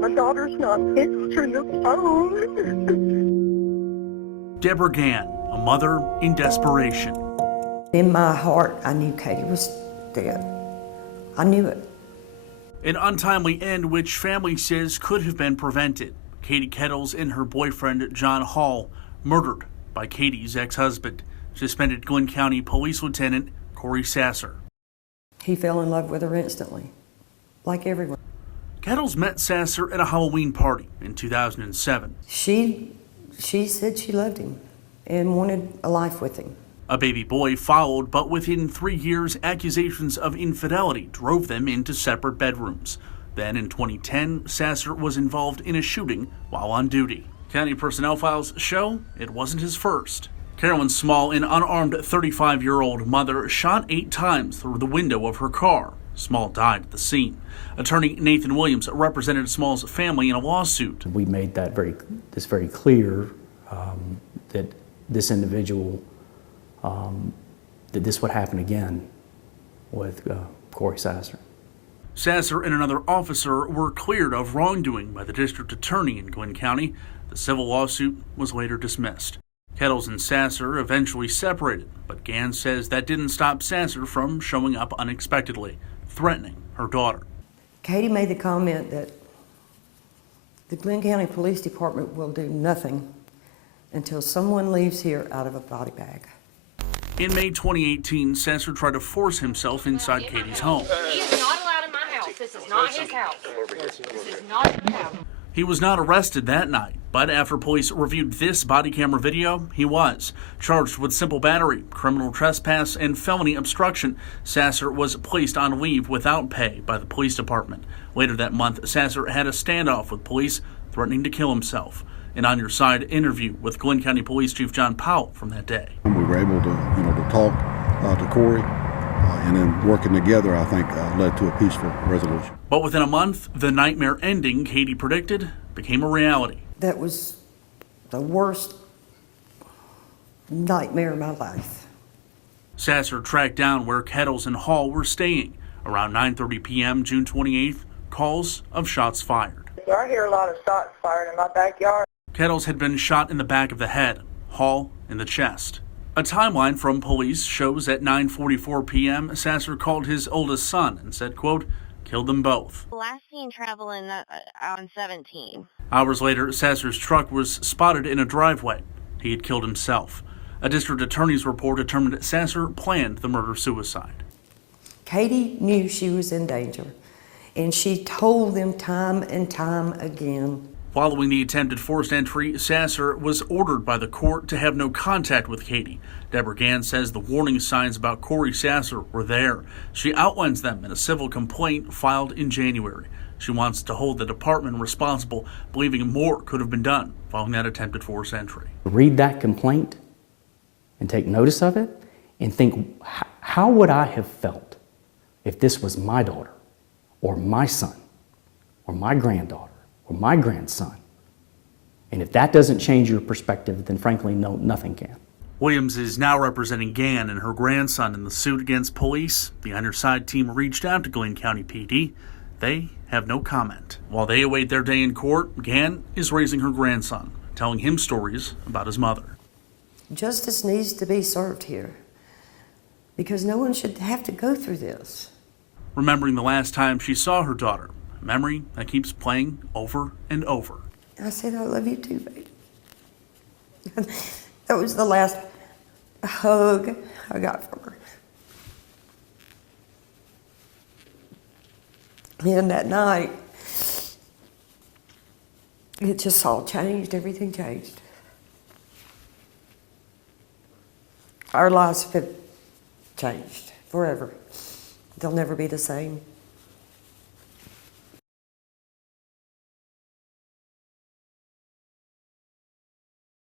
My daughter's not answering the phone. Deborah Gann, a mother in desperation. In my heart, I knew Katie was dead. I knew it. An untimely end which family says could have been prevented. Katie Kettles and her boyfriend, John Hall, murdered by Katie's ex-husband, suspended Glynn County Police Lieutenant Corey Sasser. He fell in love with her instantly, like everyone. Kettles met Sasser at a Halloween party in 2007. She said she loved him and wanted a life with him. A baby boy followed, but within 3 years, accusations of infidelity drove them into separate bedrooms. Then in 2010, Sasser was involved in a shooting while on duty. County personnel files show it wasn't his first. Carolyn Small, an unarmed 35-year-old mother, shot 8 times through the window of her car. Small died at the scene. Attorney Nathan Williams represented Small's family in a lawsuit. We made that very clear that this individual, that this would happen again with Corey Sasser. Sasser and another officer were cleared of wrongdoing by the district attorney in Glynn County. The civil lawsuit was later dismissed. Kettles and Sasser eventually separated, but Gann says that didn't stop Sasser from showing up unexpectedly, threatening her daughter. Katie made the comment that the Glynn County Police Department will do nothing until someone leaves here out of a body bag. In May 2018, Sasser tried to force himself inside Katie's home. He is not allowed in my house. This is not his house. This is not his house. He was not arrested that night, but after police reviewed this body camera video, he was. Charged with simple battery, criminal trespass, and felony obstruction, Sasser was placed on leave without pay by the police department. Later that month, Sasser had a standoff with police, threatening to kill himself. An On Your Side interview with Glynn County Police Chief John Powell from that day. We were able to talk to Corey, and then working together, I think, led to a peaceful resolution. But within a month, the nightmare ending Katie predicted became a reality. That was the worst nightmare of my life. Sasser tracked down where Kettles and Hall were staying. Around 9:30 p.m. June 28th, calls of shots fired. I hear a lot of shots fired in my backyard. Kettles had been shot in the back of the head, Hall in the chest. A timeline from police shows at 9:44 p.m., Sasser called his oldest son and said, quote, "Killed them both." Last seen traveling on 17. Hours later, Sasser's truck was spotted in a driveway. He had killed himself. A district attorney's report determined that Sasser planned the murder-suicide. Katie knew she was in danger, and she told them time and time again. Following the attempted forced entry, Sasser was ordered by the court to have no contact with Katie. Deborah Gann says the warning signs about Corey Sasser were there. She outlines them in a civil complaint filed in January. She wants to hold the department responsible, believing more could have been done following that attempted forced entry. Read that complaint and take notice of it and think, how would I have felt if this was my daughter or my son or my granddaughter or my grandson? And if that doesn't change your perspective, then frankly, no, nothing can. Williams is now representing Gann and her grandson in the suit against police. The On Your Side team reached out to Glynn County PD. They have no comment. While they await their day in court, Gann is raising her grandson, telling him stories about his mother. Justice needs to be served here, because no one should have to go through this. Remembering the last time she saw her daughter, a memory that keeps playing over and over. I said, I love you too, baby. That was the last hug I got from her. And that night, it just all changed. Everything changed. Our lives have changed forever. They'll never be the same.